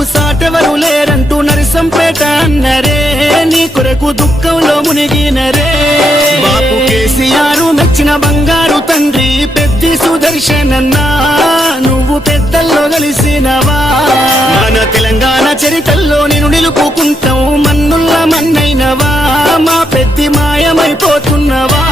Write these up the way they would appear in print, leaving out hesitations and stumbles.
నీకు సాటెవరు లేరంటూ నరసంపేట అన్నరే, నీ కొరకు దుఃఖంలో మునిగినరే. బాపు కేసీఆర్ మెచ్చిన బంగారు తండ్రి పెద్ది సుదర్శనన్నా, నువ్వు పెద్దల్లో కలిసినవా. మన తెలంగాణ చరిత్రలో నేను నిలుపుకుంటావు, మన్నుల్ల మన్నైనవా, మా పెద్ది మాయమైపోతున్నవా.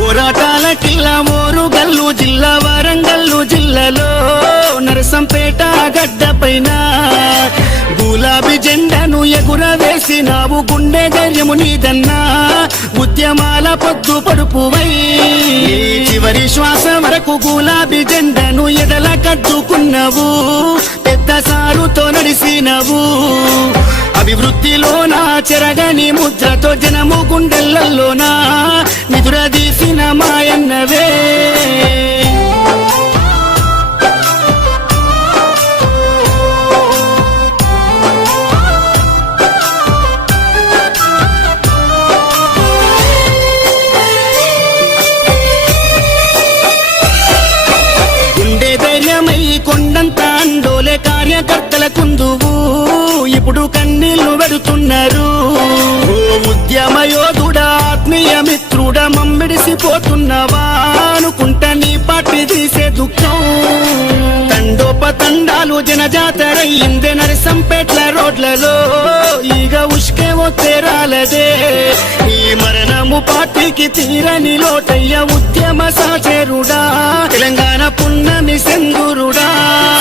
పోరాటాల కిల్లా మోరుగల్లు జిల్లా వరంగల్లు జిల్లాలో నరసంపేట గడ్డ పైన గులాబీ జెండాను ఎగురవేసినావు, గుండె ధైర్యము నీదన్నా, ఉద్యమాల పొద్దు పడుపువై చివరి శ్వాస వరకు గులాబీ జెండాను ఎదల కట్టుకున్నావు, పెద్ద సారుతో నడిసినవు. అభివృద్ధిలోనా చెరగని ముద్రతో జనము గుండెలలోనా నిదురదీసిన మాయన్నవే. గుండె ధైర్యమై కొండంత అండోలే కార్యకర్తల కుందువు, ఇప్పుడు కన్నీళ్లు పెడుతున్నారు. ఓ ఉద్యమ యోధుడా, ఆత్మీయ మిత్రుడా, మమ్మిడిసిపోతున్నవా అనుకుంటా నీ పార్టీ తీసే దుఃఖం. తండోపతండాలు జనజాతరయ్యిందే నరసంపేట్ల రోడ్లలో, ఈగ ఉష్కే ఒత్తేరాలదే. ఈ మరణము పార్టీకి తీరని లోటయ్య, ఉద్యమ సాచేరుడా, తెలంగాణ పున్నమి సెందురుడా.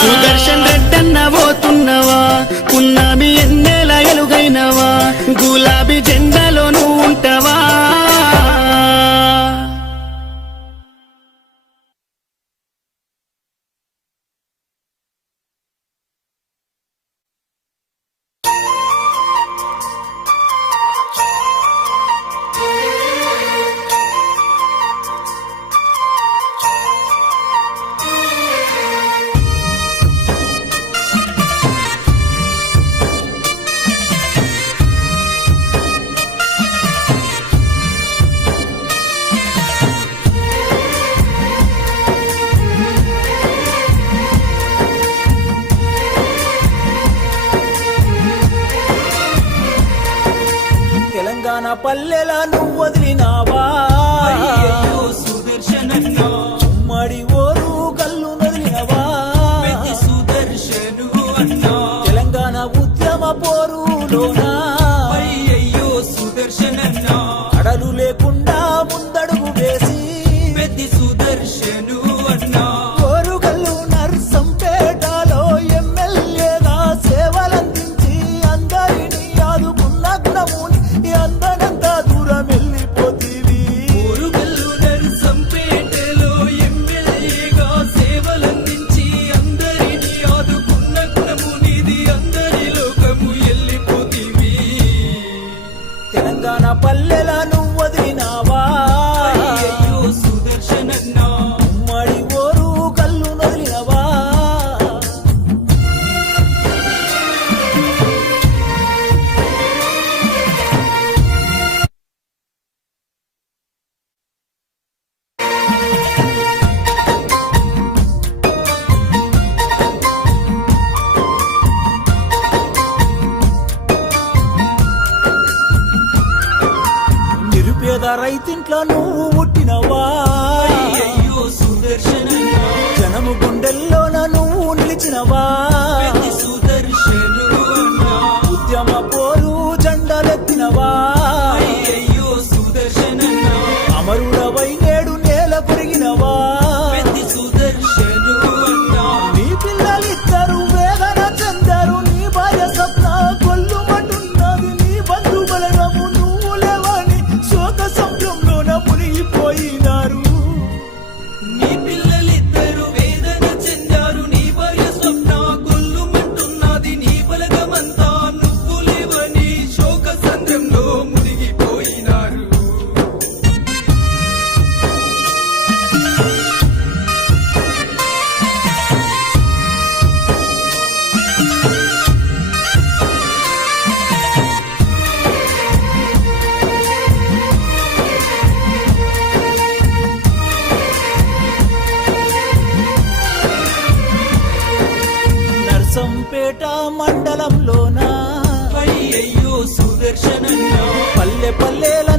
సుదర్శన్ రెడ్డన్న పోతున్నవా, పున్నమి ఎన్నేల ఎలుగైనవా, గులాబీ జెండాలో నువ్వు ఉంటావా. తెలంగాణ పల్లెల నువ్వు వదిలినావా, సుదర్శనన్నా, ఉమ్మడి ఓరు కల్లు వదిలినవా, సుదర్శను అన్నా, తెలంగాణ ఉద్యమ పోరులోనా, అయ్యయ్యో సుదర్శనన్నా, అడలు లేకుండా ముందడుగు వేసి పెద్ది సుదర్శను అన్నా, ఓరుగల్లు నర్సంపేటలో ఎమ్మెల్యేగా సేవలందించి అందరినీ ఆదుకున్న గుణముని అందనంత దూరం వెళ్ళిపోతీవి. ఓరుగల్లు నర్సంపేటలో ఎమ్మెల్యేగా సేవలందించి అందరినీ ఆదుకున్న గుణము నీది, అందరి లోకము వెళ్ళిపోతీవి. తెలంగాణ పల్లెల నువ్వు వదిలినావా, అయ్యయ్యో సుదర్శనన్నా, ఉమ్మడి ఓరు కల్లు వదిలినవా. నిరుపేద రైతింట్లో నువ్వు పుట్టినవా, అయ్యయ్యో సుదర్శనన్నా, జనము గుండెల్లోన నువ్వు నిలిచినవా, సుదర్శను అన్నా, ఉద్యమ పోరు జెండలెత్తినవా, అయ్యయ్యో సుదర్శనన్నా, అమరుడవై నేడు నేల కొరిగినవా, సుదర్శను అన్నా, నీ పిల్లలిద్దరు వేదన చెందారు, నీ భార్య స్వప్న కొల్లుమంటున్నది, నీ బంధు బలగము నువ్వు లేవని శోక సంభ్రంలోన మునిగిపోయినారు. నీ పిల్లలిద్దరు వేదన చెందారు, నీ భార్య స్వప్న కొల్లుమంటున్నది, కొత్తపేట మండలంలోన అయ్యయ్యో సుదర్శనన్న పల్లె పల్లెల